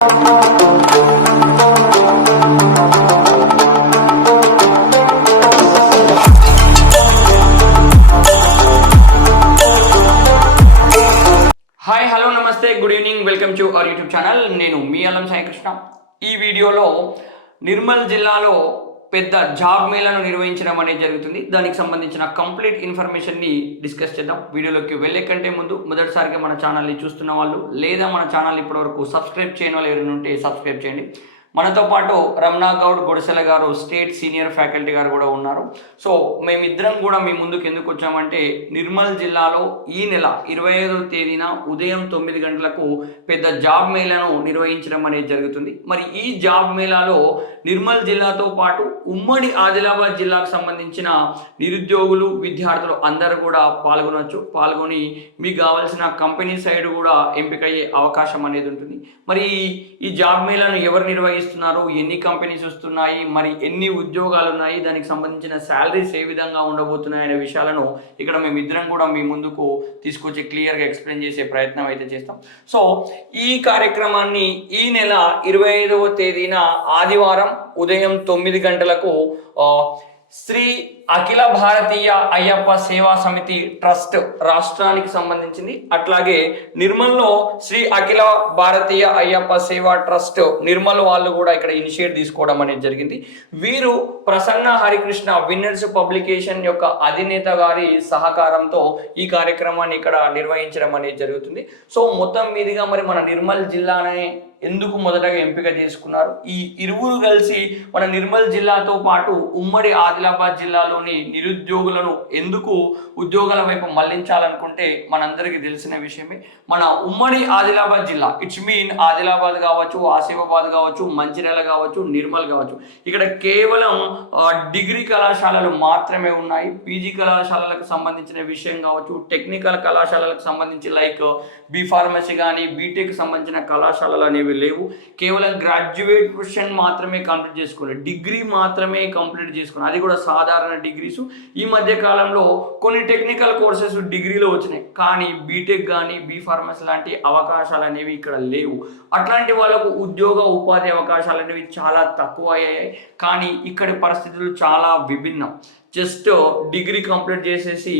Hi hello namaste good evening welcome to our YouTube channel నేను మీ అల్లం సాయి కృష్ణ ఈ వీడియోలో నిర్మల్ జిల్లాలో పెద్ద జాబ్ మేళాను నిర్వహించడం అనేది జరుగుతుంది. దానికి సంబంధించిన కంప్లీట్ ఇన్ఫర్మేషన్ని డిస్కస్ చేద్దాం. వీడియోలోకి వెళ్ళే కంటే ముందు మొదటిసారిగా మన ఛానల్ని చూస్తున్న వాళ్ళు లేదా మన ఛానల్ ఇప్పటివరకు సబ్స్క్రైబ్ చేయని వాళ్ళు ఎవరైనా ఉంటే సబ్స్క్రైబ్ చేయండి. మనతో పాటు రమణా గౌడ్ గుడిసెల గారు స్టేట్ సీనియర్ ఫ్యాకల్టీ గారు కూడా ఉన్నారు. సో మేమిద్దరం కూడా మీ ముందుకు ఎందుకు వచ్చామంటే నిర్మల్ జిల్లాలో ఈ నెల ఇరవై ఐదవ తేదీన ఉదయం తొమ్మిది గంటలకు పెద్ద జాబ్ మేళాను నిర్వహించడం అనేది జరుగుతుంది. మరి ఈ జాబ్ మేళాలో నిర్మల్ జిల్లాతో పాటు ఉమ్మడి ఆదిలాబాద్ జిల్లాకు సంబంధించిన నిరుద్యోగులు విద్యార్థులు అందరూ కూడా పాల్గొనవచ్చు పాల్గొని మీకు కావాల్సిన కంపెనీ సైడ్ కూడా ఎంపికయ్యే అవకాశం అనేది ఉంటుంది. మరి ఈ- జాబ్ మేళాను ఎవరు నిర్వహిస్తున్నారు? ఎన్ని కంపెనీస్ వస్తున్నాయి? మరి ఎన్ని ఉద్యోగాలు ఉన్నాయి? దానికి సంబంధించిన శాలరీస్ ఏ విధంగా ఉండబోతున్నాయి అనే విషయాలను ఇక్కడ మేము ఇద్దరం కూడా మీ ముందుకు తీసుకొచ్చి క్లియర్గా ఎక్స్ప్లెయిన్ చేసే ప్రయత్నం అయితే చేస్తాం. సో ఈ కార్యక్రమాన్ని ఈ నెల ఇరవై ఐదవ తేదీన ఆదివారం ఉదయం తొమ్మిది గంటలకు శ్రీ అఖిల భారతీయ అయ్యప్ప సేవా సమితి ట్రస్ట్ రాష్ట్రానికి సంబంధించింది. అట్లాగే నిర్మల్లో శ్రీ అఖిల భారతీయ అయ్యప్ప సేవా ట్రస్ట్ నిర్మల్ వాళ్ళు కూడా ఇక్కడ ఇనిషియేట్ తీసుకోవడం అనేది జరిగింది. వీరు ప్రసన్న హరికృష్ణ విన్నర్స్ పబ్లికేషన్ యొక్క అధినేత గారి సహకారంతో ఈ కార్యక్రమాన్ని ఇక్కడ నిర్వహించడం అనేది జరుగుతుంది. సో మొత్తం మీదుగా మరి మన నిర్మల్ జిల్లానే ఎందుకు మొదటగా ఎంపిక చేసుకున్నారు? ఈ ఇరువురు కలిసి మన నిర్మల్ జిల్లాతో పాటు ఉమ్మడి ఆదిలాబాద్ జిల్లాలోని నిరుద్యోగులను ఎందుకు ఉద్యోగాల వైపు మళ్ళించాలనుకుంటే మనందరికీ తెలిసిన విషయమే. మన ఉమ్మడి ఆదిలాబాద్ జిల్లా ఇట్స్ మీన్ ఆదిలాబాద్ కావచ్చు ఆసిఫాబాద్ కావచ్చు మంచిర్యాల కావచ్చు నిర్మల్ కావచ్చు. ఇక్కడ కేవలం డిగ్రీ కళాశాలలు మాత్రమే ఉన్నాయి. పీజీ కళాశాలలకు సంబంధించిన విషయం కావచ్చు టెక్నికల్ కళాశాలలకు సంబంధించి లైక్ బి ఫార్మసీ కానీ బీటెక్ సంబంధించిన కళాశాలలు అనేవి లేవు. కేవలం గ్రాడ్యుయేషన్ మాత్రమే కంప్లీట్ చేసుకోవాలి. డిగ్రీ మాత్రమే కంప్లీట్ చేసుకోవాలి. అది కూడా సాధారణ డిగ్రీస్. ఈ మధ్య కాలంలో కొన్ని టెక్నికల్ కోర్సెస్ డిగ్రీలో వచ్చినాయి. కానీ బీటెక్ కానీ బీ ఫార్మసీ లాంటి అవకాశాలు అనేవి ఇక్కడ లేవు. అట్లాంటి వాళ్ళకు ఉద్యోగ ఉపాధి అవకాశాలు అనేవి చాలా తక్కువ అయ్యాయి కానీ ఇక్కడి పరిస్థితులు చాలా విభిన్నం. జస్ట్ డిగ్రీ కంప్లీట్ చేసేసి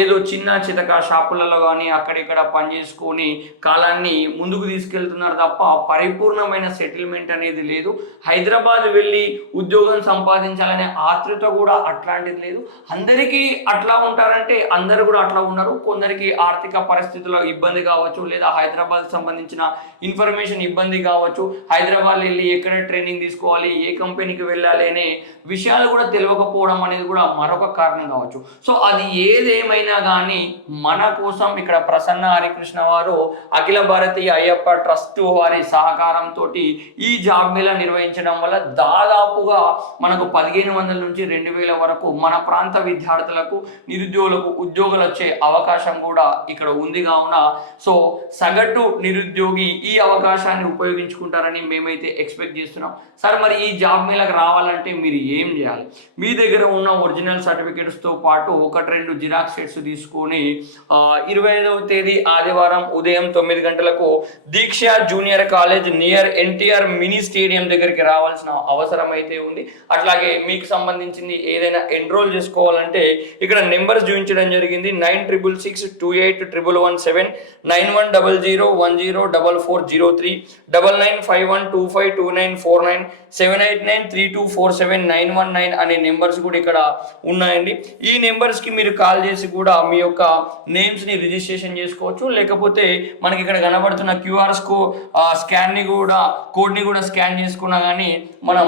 ఏదో చిన్న చితక షాపులలో కానీ అక్కడిక్కడ పని చేసుకొని కాలాన్ని ముందుకు తీసుకెళ్తున్నారు తప్ప పరిపూర్ణమైన సెటిల్మెంట్ అనేది లేదు. హైదరాబాద్ వెళ్ళి ఉద్యోగం సంపాదించాలనే ఆతృత కూడా అట్లాంటిది లేదు. అందరికీ అట్లా ఉంటారంటే అందరు కూడా అట్లా ఉన్నారు. కొందరికి ఆర్థిక పరిస్థితుల్లో ఇబ్బంది కావచ్చు లేదా హైదరాబాద్ సంబంధించిన ఇన్ఫర్మేషన్ ఇబ్బంది కావచ్చు. హైదరాబాద్ వెళ్ళి ఎక్కడ ట్రైనింగ్ తీసుకోవాలి ఏ కంపెనీకి వెళ్ళాలి అనే విషయాలు కూడా తెలియకపోవడం అనేది కూడా మరొక కారణం కావచ్చు. సో అది ఏదేమైనా కానీ మన కోసం ఇక్కడ ప్రసన్న హరికృష్ణ వారు అఖిల భారతీయ అయ్యప్ప ట్రస్ట్ వారి సహకారంతో ఈ జాబ్ మేళ నిర్వహించడం వల్ల దాదాపుగా మనకు పదిహేను వందల నుంచి రెండు వేల వరకు మన ప్రాంత విద్యార్థులకు నిరుద్యోగులకు ఉద్యోగులు వచ్చే అవకాశం కూడా ఇక్కడ ఉంది కావున. సో సగటు నిరుద్యోగి ఈ అవకాశాన్ని ఉపయోగించుకుంటారని మేమైతే ఎక్స్పెక్ట్ చేస్తున్నాం. సార్ మరి ఈ జాబ్ మేళకు రావాలంటే మీరు ఏం చేయాలి? మీ దగ్గర ఉన్న ఒరిజినల్ సర్టిఫికేట్స్తో పాటు ఒకటి రెండు జిరాక్స్ షీట్స్ తీసుకొని ఇరవై ఐదవ తేదీ ఆదివారం ఉదయం తొమ్మిది గంటలకు Deeksha junior college near NTR mini stadium దగ్గరికి రావాల్సిన అవసరం అయితే ఉంది. అట్లాగే మీకు సంబంధించింది ఏదైనా ఎన్రోల్ చేసుకోవాలంటే ఇక్కడ నెంబర్స్ చూపించడం జరిగింది. Nine triple six two eight triple one seven nine one double zero one zero double four zero three double nine five one two five two nine four nine seven eight nine three two four seven nine one nine అనే numbers కూడా ఇక్కడ ఉన్నాయండి. ఈ నెంబర్స్కి మీరు call చేసి కూడా మీ యొక్క నేమ్స్ని రిజిస్ట్రేషన్ చేసుకోవచ్చు. లేకపోతే మనకి ఇక్కడ కనబడుతున్న క్యూఆర్ కో స్కాన్ని కూడా కోడ్ని కూడా స్కాన్ చేసుకున్నా కానీ మనం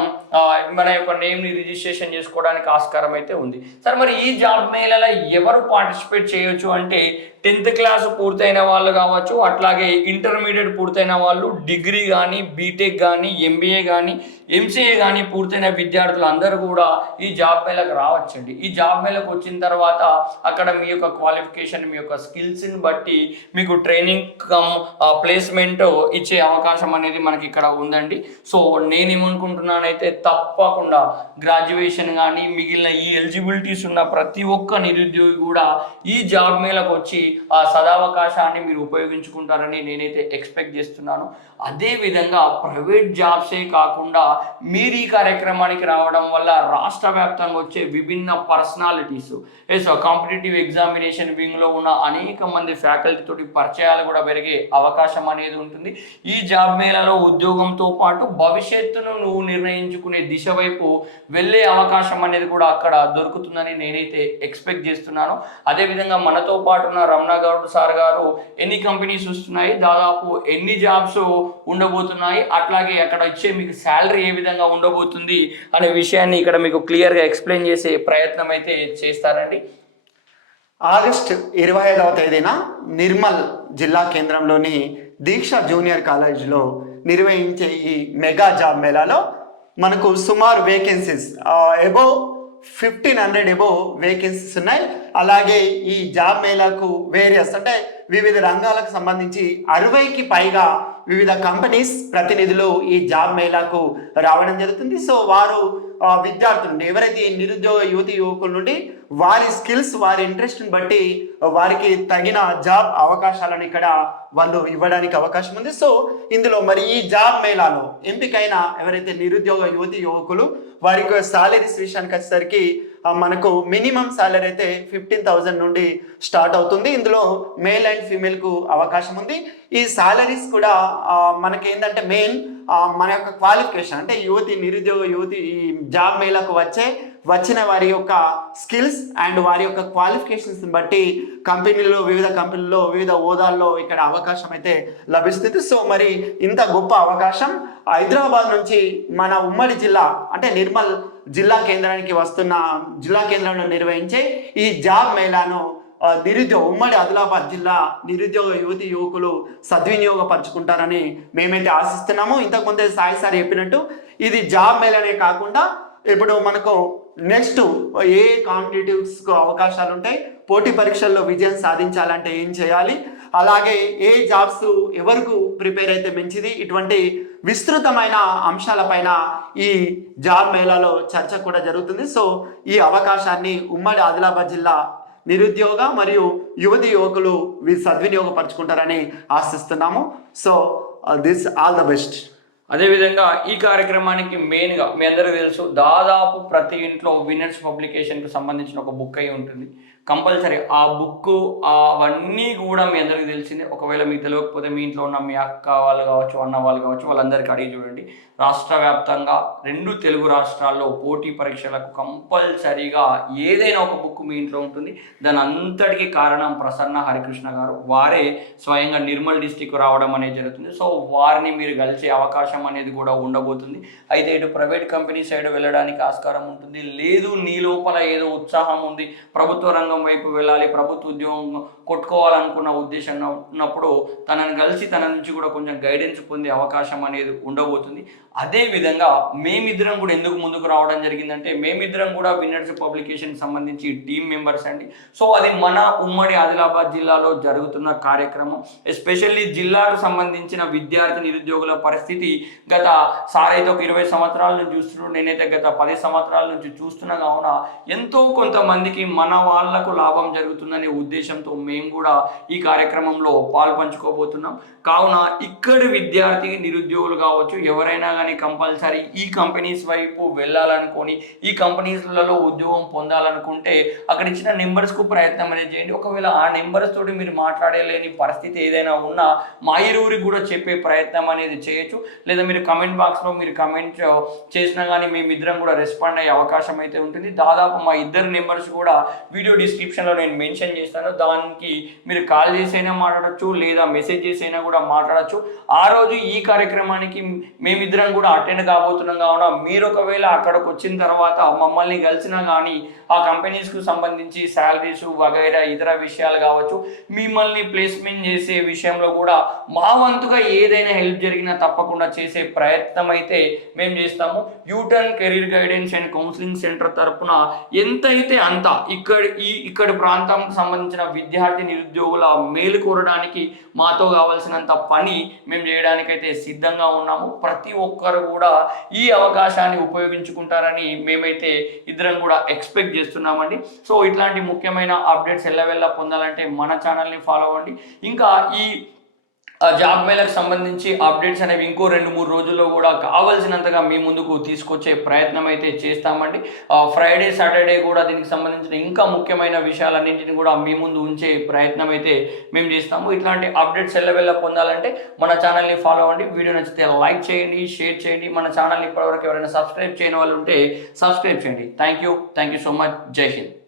మన యొక్క నేమ్ని రిజిస్ట్రేషన్ చేసుకోవడానికి ఆస్కారం అయితే ఉంది. సార్ మరి ఈ జాబ్ మేళలో ఎవరు పార్టిసిపేట్ చేయొచ్చు అంటే టెన్త్ క్లాస్ పూర్తయిన వాళ్ళు కావచ్చు అట్లాగే ఇంటర్మీడియట్ పూర్తయిన వాళ్ళు డిగ్రీ కానీ బీటెక్ కానీ ఎంబీఏ కానీ ఎంసీఏ కానీ పూర్తయిన విద్యార్థులు అందరూ కూడా ఈ జాబ్ మేళకు రావచ్చండి. ఈ జాబ్ మేళకు వచ్చిన తర్వాత అక్కడ మీ యొక్క క్వాలిఫికేషన్ మీ యొక్క స్కిల్స్ని బట్టి మీకు ట్రైనింగ్ కమ్ ప్లేస్మెంట్ ఇచ్చే అవకాశం అనేది మనకి ఇక్కడ ఉందండి. సో నేనేమనుకుంటున్నానైతే తప్పకుండా గ్రాడ్యుయేషన్ కానీ మిగిలిన ఈ ఎలిజిబిలిటీస్ ఉన్న ప్రతి ఒక్క నిరుద్యోగి కూడా ఈ జాబ్ మేళకు వచ్చి ఆ సదావకాశాన్ని మీరు ఉపయోగించుకుంటారని నేనైతే ఎక్స్పెక్ట్ చేస్తున్నాను. అదే విధంగా ప్రైవేట్ జాబ్సే కాకుండా మీరు ఈ కార్యక్రమానికి రావడం వల్ల రాష్ట్ర వ్యాప్తంగా వచ్చే విభిన్న పర్సనాలిటీస్ ఎస్ కాంపిటేటివ్ ఎగ్జామినేషన్ వింగ్లో ఉన్న అనేక మంది ఫ్యాకల్టీ తోటి పరిచయాలు కూడా పెరిగే అవకాశం అనేది ఉంటుంది. ఈ జాబ్ మేళలో ఉద్యోగంతో పాటు భవిష్యత్తును నువ్వు నిర్ణయించుకునే దిశ వైపు వెళ్ళే అవకాశం అనేది కూడా అక్కడ దొరుకుతుందని నేనైతే ఎక్స్పెక్ట్ చేస్తున్నాను. అదేవిధంగా మనతో పాటు ఉన్న రమణ గౌడ్ సార్ గారు ఎన్ని కంపెనీస్ వస్తున్నాయి దాదాపు ఎన్ని జాబ్స్ ఉండబోతున్నాయి అట్లాగే అక్కడ వచ్చే మీకు శాలరీ ఏ విధంగా ఉండబోతుంది అనే విషయాన్ని ఇక్కడ మీకు క్లియర్గా ఎక్స్ప్లెయిన్ చేసే ప్రయత్నం అయితే చేస్తారండి ఆగస్ట్ ఇరవై ఐదవ తేదీన నిర్మల్ జిల్లా కేంద్రంలోని దీక్ష జూనియర్ కాలేజ్లో నిర్వహించే ఈ మెగా జాబ్ మేళాలో మనకు సుమారు vacancies above fifteen hundred above vacancies ఉన్నాయి. అలాగే ఈ జాబ్ మేళాకు వేరియస్ అంటే వివిధ రంగాలకు సంబంధించి అరవైకి పైగా వివిధ కంపెనీస్ ప్రతినిధులు ఈ జాబ్ మేళాకు రావడం జరుగుతుంది. సో వారు విద్యార్థుల నుండి ఎవరైతే ఈ నిరుద్యోగ యువతి యువకుల నుండి వారి స్కిల్స్ వారి ఇంట్రెస్ట్ని బట్టి వారికి తగిన జాబ్ అవకాశాలను ఇక్కడ వాళ్ళు ఇవ్వడానికి అవకాశం ఉంది. సో ఇందులో మరి ఈ జాబ్ మేళాలో ఎంపికైన ఎవరైతే నిరుద్యోగ యువతి యువకులు వారికి సాలరీస్ విషయానికి వచ్చేసరికి మనకు మినిమం సాలరీ అయితే ఫిఫ్టీన్ థౌజండ్ నుండి స్టార్ట్ అవుతుంది. ఇందులో మేల్ అండ్ ఫీమేల్కు అవకాశం ఉంది. ఈ సాలరీస్ కూడా మనకి ఏంటంటే మెయిన్ మన యొక్క క్వాలిఫికేషన్ అంటే యువతి నిరుద్యోగ యువతి ఈ జాబ్ మేళకు వచ్చే వచ్చిన వారి యొక్క స్కిల్స్ అండ్ వారి యొక్క క్వాలిఫికేషన్స్ బట్టి కంపెనీలో వివిధ కంపెనీల్లో వివిధ హోదాల్లో ఇక్కడ అవకాశం అయితే లభిస్తుంది. సో మరి ఇంత గొప్ప అవకాశం హైదరాబాద్ నుంచి మన ఉమ్మడి జిల్లా అంటే నిర్మల్ జిల్లా కేంద్రానికి వస్తున్న జిల్లా కేంద్రంలో నిర్వహించే ఈ జాబ్ మేళాను నిరుద్యోగ ఉమ్మడి ఆదిలాబాద్ జిల్లా నిరుద్యోగ యువతి యువకులు సద్వినియోగపరచుకుంటారని మేమైతే ఆశిస్తున్నాము. ఇంతకుముందే సాయి సార్ చెప్పినట్టు ఇది జాబ్ మేళనే కాకుండా ఇప్పుడు మనకు నెక్స్ట్ ఏ కాంపిటేటివ్స్కు అవకాశాలు ఉంటాయి పోటీ పరీక్షల్లో విజయం సాధించాలంటే ఏం చేయాలి? అలాగే ఏ జాబ్స్ ఎవరికి ప్రిపేర్ అయితే మంచిది? ఇటువంటి విస్తృతమైన అంశాలపైన ఈ జాబ్ మేళాలో చర్చ కూడా జరుగుతుంది. సో ఈ అవకాశాన్ని ఉమ్మడి ఆదిలాబాద్ జిల్లా నిరుద్యోగ మరియు యువతి యువకులు వీ సద్వినియోగపరచుకుంటారని ఆశిస్తున్నాము. So this all the best అదేవిధంగా ఈ కార్యక్రమానికి మెయిన్గా మీ అందరికీ తెలుసు దాదాపు ప్రతి ఇంట్లో వినర్స్ పబ్లికేషన్కి సంబంధించిన ఒక బుక్ అయి ఉంటుంది. కంపల్సరీ ఆ బుక్ అవన్నీ కూడా మీ అందరికీ తెలిసిందే. ఒకవేళ మీకు తెలియకపోతే మీ ఇంట్లో ఉన్న మీ అక్క వాళ్ళు కావచ్చు అన్న వాళ్ళు కావచ్చు వాళ్ళందరికీ అడిగి చూడండి. రాష్ట్ర వ్యాప్తంగా రెండు తెలుగు రాష్ట్రాల్లో పోటీ పరీక్షలకు కంపల్సరీగా ఏదైనా ఒక బుక్ మీ ఇంట్లో ఉంటుంది. దాని అంతటికి కారణం ప్రసన్న హరికృష్ణ గారు. వారే స్వయంగా నిర్మల్ డిస్టిక్ రావడం అనేది జరుగుతుంది. సో వారిని మీరు కలిసే అవకాశం అనేది కూడా ఉండబోతుంది. అయితే ఇటు ప్రైవేట్ కంపెనీ సైడ్ వెళ్ళడానికి ఆస్కారం ఉంటుంది. లేదు నీ లోపల ఏదో ఉత్సాహం ఉంది. ప్రభుత్వ రంగం వైపు వెళ్ళాలి ప్రభుత్వ ఉద్యోగం కొట్టుకోవాలనుకున్న ఉద్దేశం ఉన్నప్పుడు తనని కలిసి తన నుంచి కూడా కొంచెం గైడెన్స్ పొందే అవకాశం అనేది ఉండబోతుంది. అదే విధంగా మేమిద్దరం కూడా ఎందుకు ముందుకు రావడం జరిగిందంటే మేమిద్దరం కూడా విన్నర్స్ పబ్లికేషన్ సంబంధించి టీం మెంబర్స్ అండి. సో అది మన ఉమ్మడి ఆదిలాబాద్ జిల్లాలో జరుగుతున్న కార్యక్రమం. ఎస్పెషల్లీ జిల్లాకు సంబంధించిన విద్యార్థి నిరుద్యోగుల పరిస్థితి గత సారైతే ఒక ఇరవై సంవత్సరాల నుంచి చూస్తున్నాడు నేనైతే గత పది సంవత్సరాల నుంచి చూస్తున్నా కావున ఎంతో కొంతమందికి మన వాళ్ళకు లాభం జరుగుతుందనే ఉద్దేశంతో మేము కూడా ఈ కార్యక్రమంలో పాలు పంచుకోబోతున్నాం. కావున ఇక్కడి విద్యార్థి నిరుద్యోగులు కావచ్చు ఎవరైనా కానీ కంపల్సరీ ఈ కంపెనీస్ వైపు వెళ్ళాలనుకొని ఈ కంపెనీస్లలో ఉద్యోగం పొందాలనుకుంటే అక్కడ ఇచ్చిన నెంబర్స్కు ప్రయత్నం అనేది చేయండి. ఒకవేళ ఆ నెంబర్స్ తోటి మీరు మాట్లాడలేని పరిస్థితి ఏదైనా ఉన్నా మా ఇరువురికి కూడా చెప్పే ప్రయత్నం అనేది చేయొచ్చు. లేదా మీరు కమెంట్ బాక్స్లో మీరు కమెంట్ చేసినా కానీ మేమిద్దరం కూడా రెస్పాండ్ అయ్యే అవకాశం అయితే ఉంటుంది. దాదాపు మా ఇద్దరు నెంబర్స్ కూడా వీడియో డిస్క్రిప్షన్లో నేను మెన్షన్ చేస్తాను. దానికి మీరు కాల్ చేసైనా మాట్లాడచ్చు లేదా మెసేజ్ చేసైనా కూడా మాట్లాడచ్చు. ఆ రోజు ఈ కార్యక్రమానికి మేమిద్దరం కూడా అటెండ్ కాబోతున్నాం కావున మీరు ఒకవేళ అక్కడికి వచ్చిన తర్వాత మమ్మల్ని కలిసినా కానీ ఆ కంపెనీస్కు సంబంధించి శాలరీస్ వగైరా ఇతర విషయాలు కావచ్చు మిమ్మల్ని ప్లేస్మెంట్ చేసే విషయంలో కూడా మా వంతుగా ఏదైనా హెల్ప్ జరిగినా తప్పకుండా చేసే ప్రయత్నం అయితే మేము చేస్తాము. U turn career guidance and counselling centre తరపున ఎంతైతే అంత ఇక్కడ ఈ ఇక్కడి ప్రాంతానికి సంబంధించిన విద్యార్థి నిరుద్యోగుల మేలు కోరడానికి మాతో కావాల్సినంత పని మేము చేయడానికైతే సిద్ధంగా ఉన్నాము. ప్రతి ఒక్కరు కూడా ఈ అవకాశాన్ని ఉపయోగించుకుంటారని మేమైతే ఇద్దరం కూడా ఎక్స్పెక్ట్ చేస్తున్నామండి. సో ఇట్లాంటి ముఖ్యమైన అప్డేట్స్ ఎల్లవెల్లా పొందాలంటే మన ఛానల్ని ఫాలో అవ్వండి. ఇంకా ఈ జాబ్ మేళకు సంబంధించి అప్డేట్స్ అనేవి ఇంకో రెండు మూడు రోజుల్లో కూడా కావాల్సినంతగా మీ ముందుకు తీసుకొచ్చే ప్రయత్నం అయితే చేస్తామండి. ఫ్రైడే సాటర్డే కూడా దీనికి సంబంధించిన ఇంకా ముఖ్యమైన విషయాలన్నింటిని కూడా మీ ముందు ఉంచే ప్రయత్నం అయితే మేము చేస్తాము. ఇట్లాంటి అప్డేట్స్ ఎల్లవెల్ల పొందాలంటే మన ఛానల్ని ఫాలో అవ్వండి. వీడియో నచ్చితే లైక్ చేయండి షేర్ చేయండి. మన ఛానల్ని ఇప్పటివరకు ఎవరైనా సబ్స్క్రైబ్ చేయని వాళ్ళు ఉంటే సబ్స్క్రైబ్ చేయండి. Thank you thank you so much జై హింద్